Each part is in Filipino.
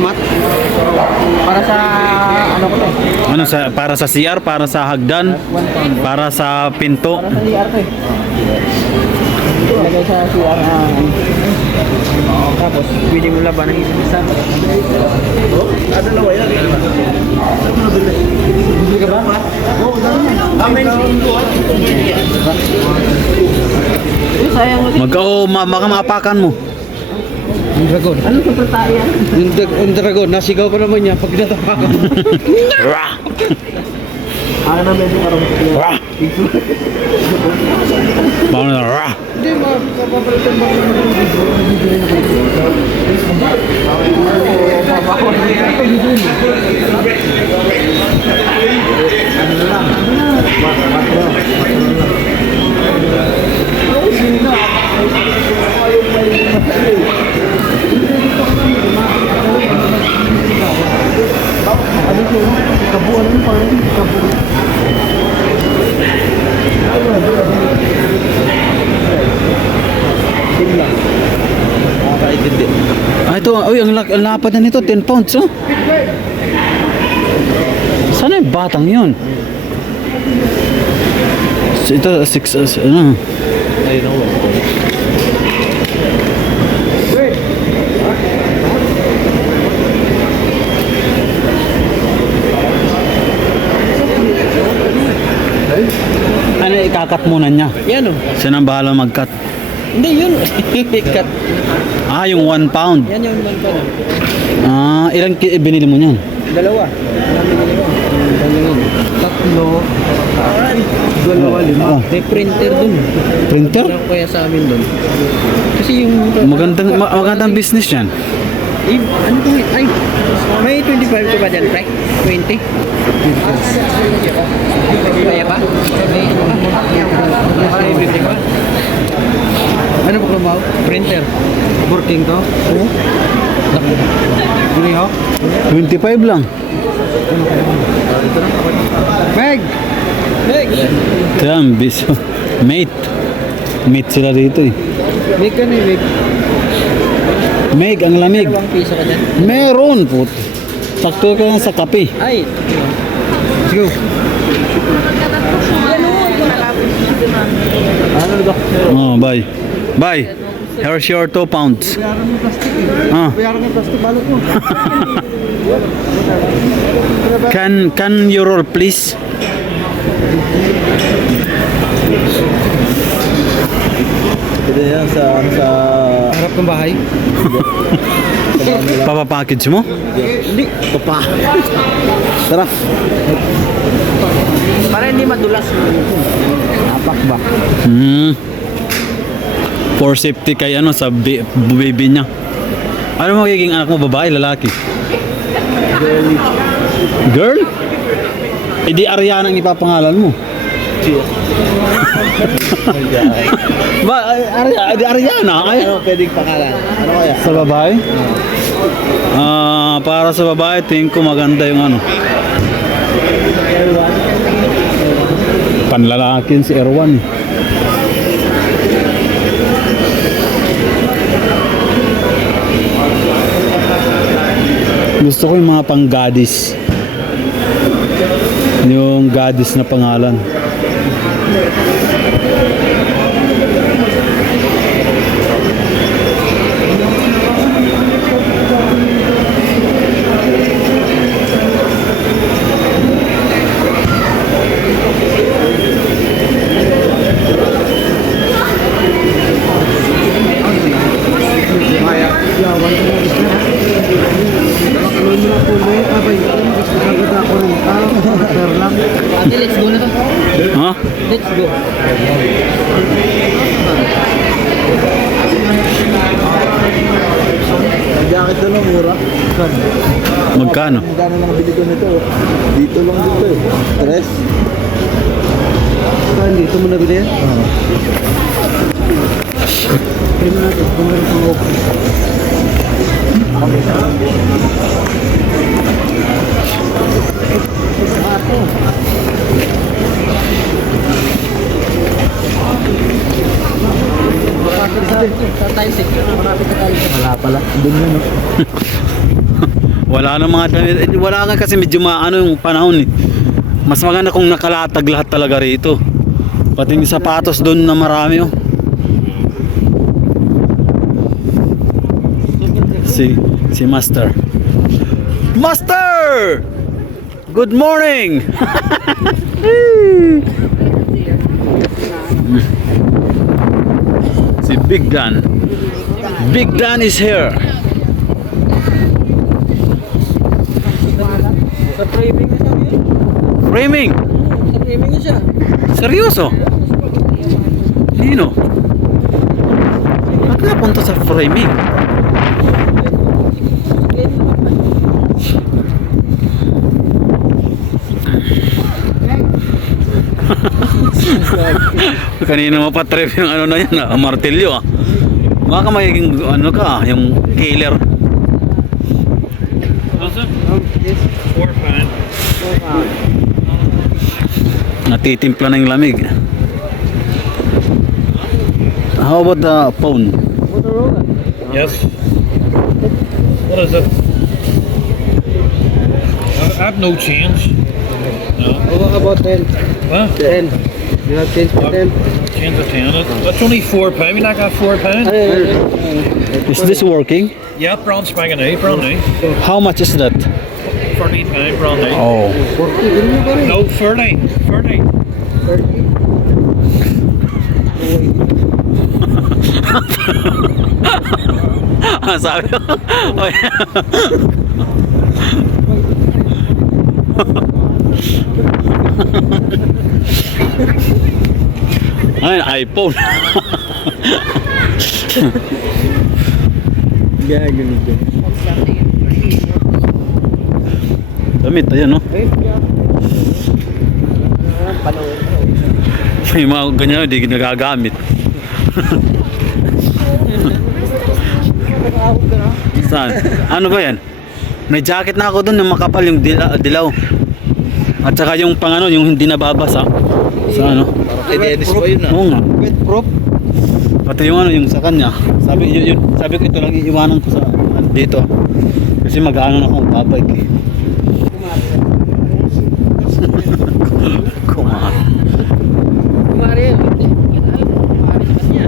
format. Para sa ano ko eh. Ano sa para sa CR, para sa hagdan, 1 pound. para sa pinto. Para sa CR to eh. Ilagay sa CR na tapos pwede mo laban ng isa. Dalawa yan. Hindi ka ba? Oo, dami na. Sayang mo. Baka maapakan mo. Yung dragon. Ano sa prataya yan? Yung dragon, nasigaw pa naman niya pag natapakan. Rah! Ano na medyo parang Rah! Baka na rah! hindi, mapapalitan ba kabuan mo pa rin, kabuan. Ah, ito, uy, ang lapad na nito, 10 pounds, oh. Sana yung batang yun? So, ito, 6, ano? Ayun ako. Ano, ikakat muna niya? Yan o. Saan ang bahala mag-cut? Hindi, yun. Cut. Ah, yung 1 pound. Yan yung man pa na. Ah, ilang binili mo niyan? Dalawa. Tatlo. Dalawa, lima. Oh. May printer dun. Printer? Wala kaya sa amin dun. Kasi yung... Magandang business yan. Ano to? Ay, may 25 ko ba dyan, Frank? 20? Kaya ba? May 50 ba? Ano ba kumaw? Printer. Working to? Oo. Gini ho? 25 lang. Meg! Meg! Damn, biso. Mate. Mate sila dito eh. Meg ka na eh, Meg. Meg, ang lamig. Dalawang piso ka dyan. Meron po. Sakto ka na sa kape. Ay! Let's go! Ano ba? Oh, bye. Bye. Here's your 2 pounds. Bayaran mo plastic eh. Ah. Bayaran mo plastic balot mo. Can you roll please? Ito yan sa harap ng bahay. Papapackage mo? Hindi. Papa. Tara. Para hindi madulas. Napak ba? For safety kay ano sa baby niya. Ano magiging anak mo, babae, lalaki? Girl? Di Ariana ang ipapangalan mo. Di Ariana kaya? Ano pwedeng pangalan? Ano kaya? Sa babae? Para sa babae, tingin ko maganda yung ano. Panlalakin si Erwan. Gusto ko yung mga pang-gadis. Yung gadis na pangalan. Let's go na to. Ha? Let's go. Ang jacket doon ang mura. Magkano? Magkano lang bili ko nito? Dito lang dito eh. Tres. Saan dito mo nabili yan? Trim natin. Kung meron pang open. Sa tile secure. Wala pala. Doon na no. Wala na mga damit. Wala nga kasi medyo maano yung panahon eh. Mas maganda kung nakalatag lahat talaga rito. Pati yung sapatos doon na marami oh. Si Master. Master! Good morning! Si Big Dan. Big Dan is here. Sa framing na siya yun. Framing? Sa framing na siya. Seryoso? Nino? Bakit napunta sa framing? Kanina mapatrip yung ano na yan, ang martilyo ah. Baka magiging ano ka, yung killer. Natitimpla na yung lamig. How about the phone? Yes. What is it? I have no change. No. How about 10? What? 10. You have change for 10? Change of 10. That's only £4. We not got £4. Is this working? Yeah, brown spanking new, brand new. How much is that? £40, brand new. Oh. 40, ganun na ba rin? No, 30. 30. 30. Sabi ko. Ay, iPhone. Ganun din. Damit, ayan no? May mga ganyan, hindi nagagamit. Saan? Ano ba yan? May jacket na ako dun, yung makapal, yung dilaw. At saka yung pang ano, yung hindi nababasa. Sa ano? Kay Dennis pa yun ah. Oo nga. Wet proof. Pati yung ano, yung sa kanya. Sabi ko ito lang iiwanan ko sa dito. Kasi mag-ano na akong babike eh. Kumar. Kumari yun. Kumari sa kanya.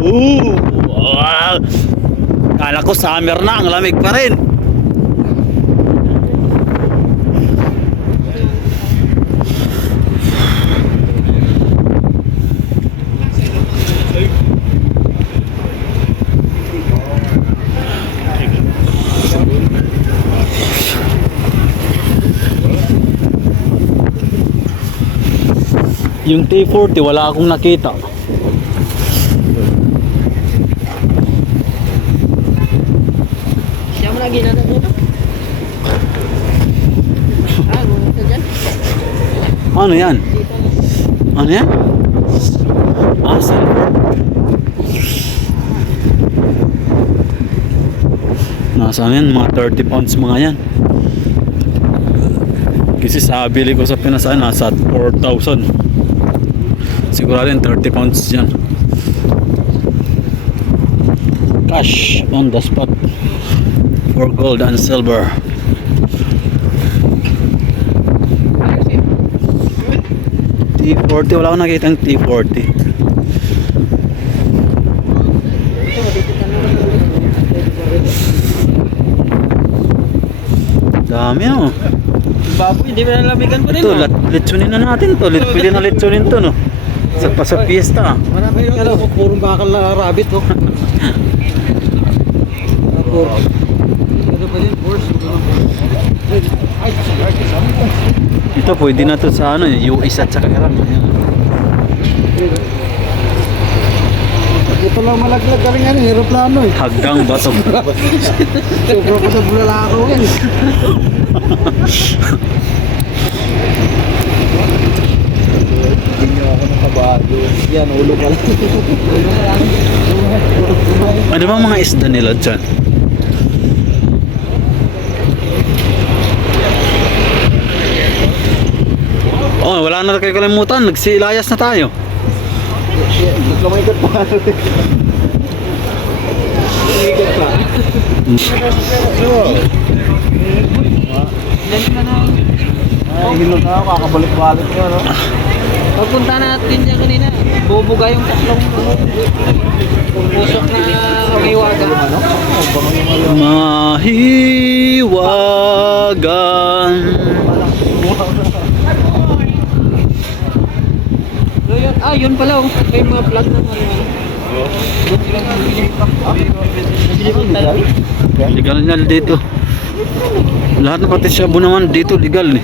Wow! Kala ko summer na, ang lamig pa rin. Yung T40 wala akong nakita. Siya mo lagi na dito. Gumit na dyan. Ano yan? Ano yan? Ah, silver. Nasaan yan? Mga 30 pounds mga yan. Kasi sa bili ko sa Pinasaan, nasa 4,000. Sigurado yung 30 pounds yan. Cash on the spot for gold and silver. T40, wala akong nakita yung T40. Dami oh. Baboy, hindi mo nalamigan pa rin. Ito, litsunin na natin to. Pwede na litsunin to, no? Sa piyesta. Marami yung ano, purong bakal na rabbit, oh. Ano pa din, horse. Ito, pwede na to sa ano, US at saka Iran. Ito lang malaglag ka rin yan, aeroplano eh. Hagdang bato. Sobra pa sa bulalakaw yan. Hindi nyo ako nakabago. Yan, ulo ka lang. Ano bang mga isda nila dyan? Oh, wala na kayo kalimutan. Nagsilayas na tayo. Nagkamay ka pa. ikot pa. Ay, hilot na ako, kakabalik-balik nyo, no? Pagpunta natin dyan kanina, bubuga yung tatlong pusok na mahiwaga. Mahiwagan. So, yun, yun pala oh. May mga plug na Legal na dito. Lahat ng pati shabu naman dito legal eh.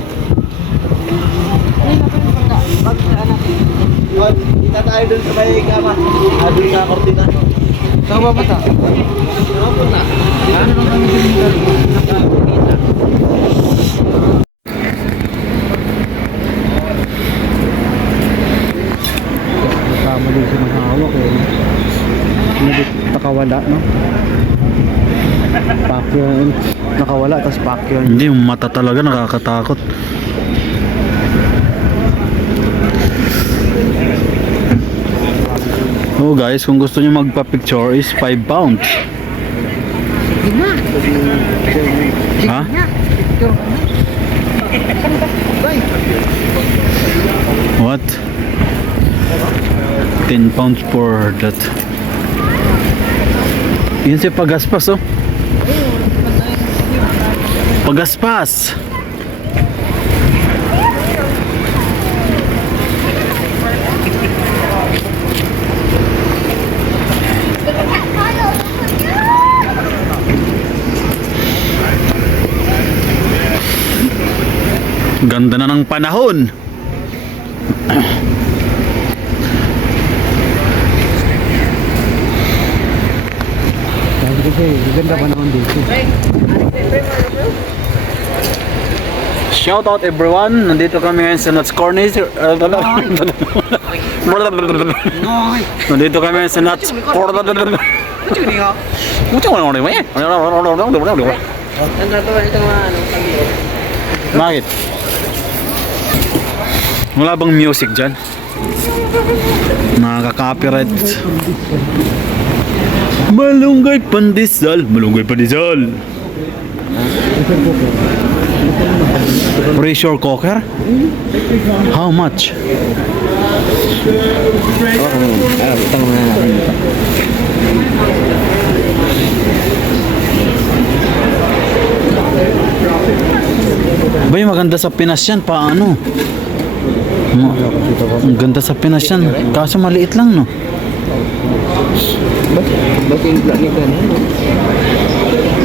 Kita tayo dun sa may kama. Dun sa kortina. Saan ba ta? Tama din sa mga hawak eh. Nakawala, no? Pakyo yun. Nakawala, tapos pakyo yun. Hindi, yung mata talaga nakakatakot. Oh guys, kung gusto niyo magpa-picture is 5 pounds. Ha? What? 10 pounds for that. Yun si Pagaspas oh. Pagaspas. Ganda na ng panahon. Sabi kasi, ganda pa naman dito. Shout out everyone. Nandito kami ngayon sa Nuts Corners. Nandito kami ngayon sa Nuts Corners. Bakit? Wala bang music dyan? Nakaka-copyright. Malunggay pandesal. Malunggay pandesal. Pressure cooker? How much? Bay, maganda sa Pinas yan. Paano? Ang ganda sa Pinas yan. Kaso maliit lang, no? Ba't yung plug nito na?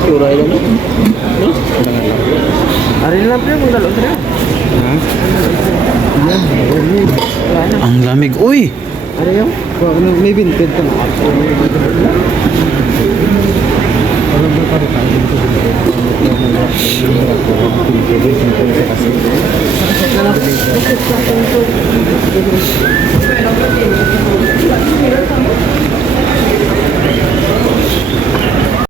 Sura yun, no? Ari lang pre, kung dalo pre. Ang lamig. Uy! Ari yung? May binted ka na.